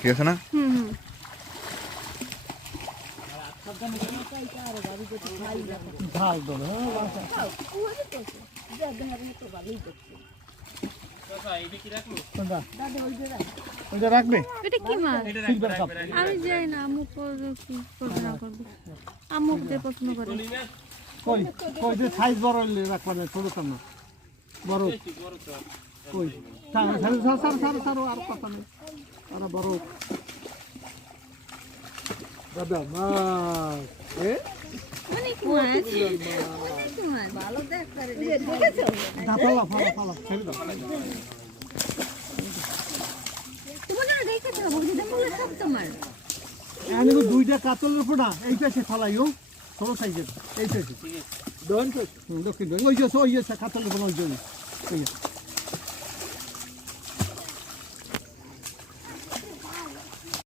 ঠিক আছে না? রাখবে এটা কি মাছ? আমি যাই না, আমুক কি করবে না করবে, আমুক যে পছন্দ করে। কই কই যে সাইজ বড় হইলে রাখলাম, ছোট কেন বড় কই সার আর কথা নেই, আর বড় দাদা মাছ অনেক মাছ, অনেক মাছ, ভালো দেখতে দেখেছো? ফালা ছেড়ে দাও। তোমার না দেখেছো বন্ধুদের বলে সব তোমার। আমি দুইটা কাতলের উপর না এইটা সে ফালাইও ছোট সাইজের, এইটা দক্ষিণ ওই যে কাতলের উপর ওই জন্য